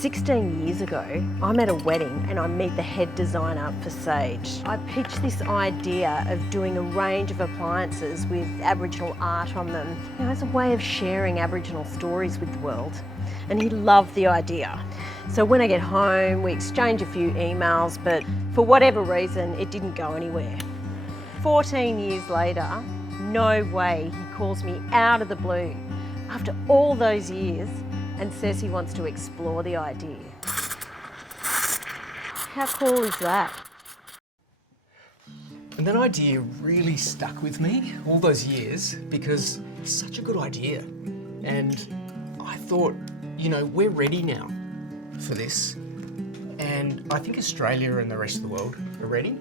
16 years ago, I'm at a wedding and I meet the head designer for Sage. I pitched this idea of doing a range of appliances with Aboriginal art on them, as a way of sharing Aboriginal stories with the world. And he loved the idea. So when I get home, we exchange a few emails, but for whatever reason, it didn't go anywhere. 14 years later, no way, he calls me out of the blue after all those years and says he wants to explore the idea. How cool is that? And that idea really stuck with me all those years because it's such a good idea. And I thought, we're ready now for this. And I think Australia and the rest of the world are ready.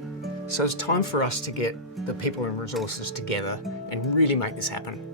So it's time for us to get the people and resources together and really make this happen.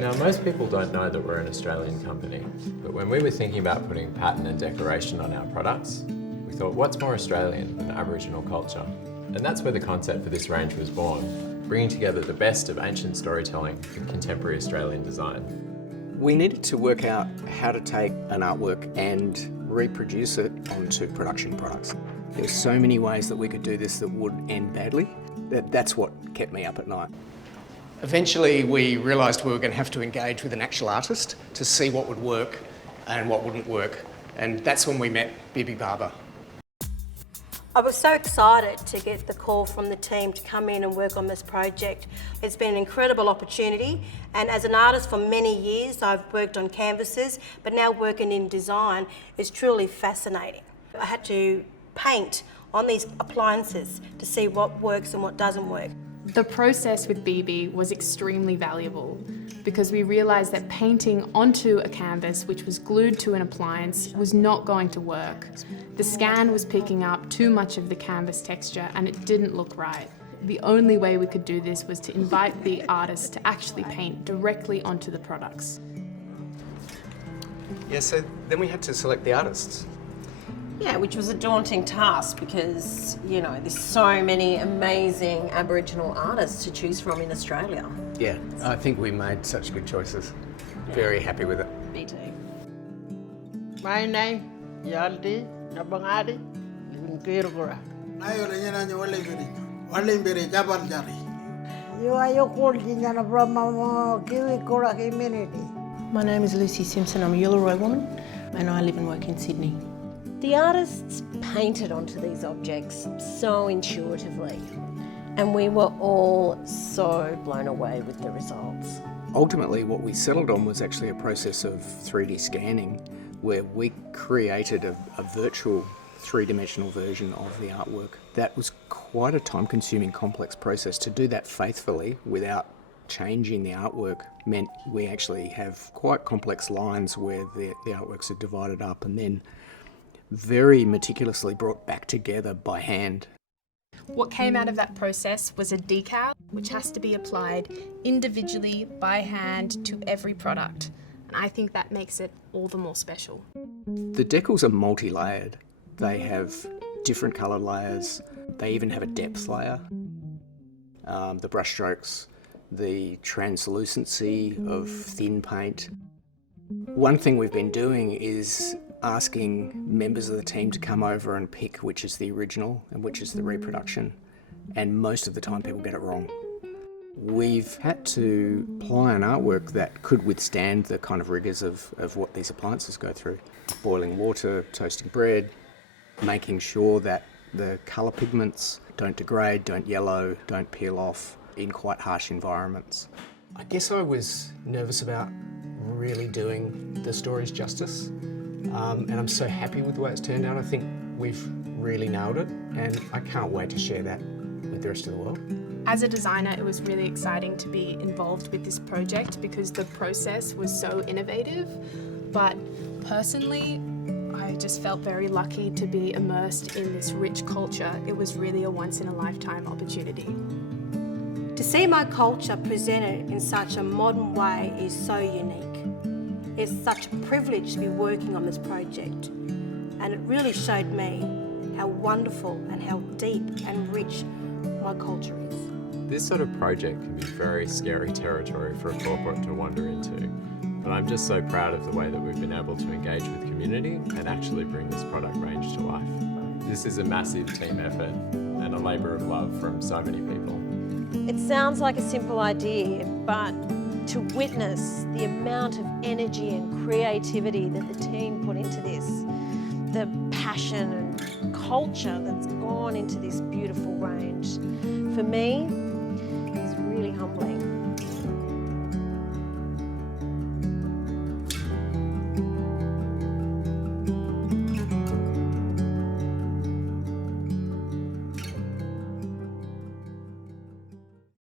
Now, most people don't know that we're an Australian company, but when we were thinking about putting pattern and decoration on our products, we thought, what's more Australian than Aboriginal culture? And that's where the concept for this range was born, bringing together the best of ancient storytelling with contemporary Australian design. We needed to work out how to take an artwork and reproduce it onto production products. There were so many ways that we could do this that would end badly. That's what kept me up at night. Eventually we realised we were going to have to engage with an actual artist to see what would work and what wouldn't work. And that's when we met Bibi Barba. I was so excited to get the call from the team to come in and work on this project. It's been an incredible opportunity, and as an artist for many years I've worked on canvases, but now working in design is truly fascinating. I had to paint on these appliances to see what works and what doesn't work. The process with Bibi was extremely valuable because we realised that painting onto a canvas which was glued to an appliance was not going to work. The scan was picking up too much of the canvas texture and it didn't look right. The only way we could do this was to invite the artist to actually paint directly onto the products. Yeah, so then we had to select the artists. Yeah, which was a daunting task because, there's so many amazing Aboriginal artists to choose from in Australia. Yeah, I think we made such good choices. Very happy with it. Me too. My name, Yalti, Napangati, Warlimpirrnga. Warlimpirrnga, Tjapaltjarri. You are Yukultji from Kiwi Kura community. My name is Lucy Simpson. I'm a Uluru woman and I live and work in Sydney. The artists painted onto these objects so intuitively, and we were all so blown away with the results. Ultimately, what we settled on was actually a process of 3D scanning where we created a virtual three-dimensional version of the artwork. That was quite a time-consuming, complex process. To do that faithfully without changing the artwork meant we actually have quite complex lines where the artworks are divided up and then very meticulously brought back together by hand. What came out of that process was a decal, which has to be applied individually by hand to every product. And I think that makes it all the more special. The decals are multi-layered. They have different coloured layers. They even have a depth layer. The brush strokes, the translucency of thin paint. One thing we've been doing is asking members of the team to come over and pick which is the original and which is the reproduction, and most of the time people get it wrong. We've had to apply an artwork that could withstand the kind of rigours of what these appliances go through. Boiling water, toasting bread, making sure that the colour pigments don't degrade, don't yellow, don't peel off in quite harsh environments. I guess I was nervous about really doing the stories justice. And I'm so happy with the way it's turned out. I think we've really nailed it and I can't wait to share that with the rest of the world. As a designer, it was really exciting to be involved with this project because the process was so innovative. But personally, I just felt very lucky to be immersed in this rich culture. It was really a once-in-a-lifetime opportunity. To see my culture presented in such a modern way is so unique. It's such a privilege to be working on this project, and it really showed me how wonderful and how deep and rich my culture is. This sort of project can be very scary territory for a corporate to wander into. And I'm just so proud of the way that we've been able to engage with community and actually bring this product range to life. This is a massive team effort and a labour of love from so many people. It sounds like a simple idea, but to witness the amount of energy and creativity that the team put into this, the passion and culture that's gone into this beautiful range, for me, is really humbling.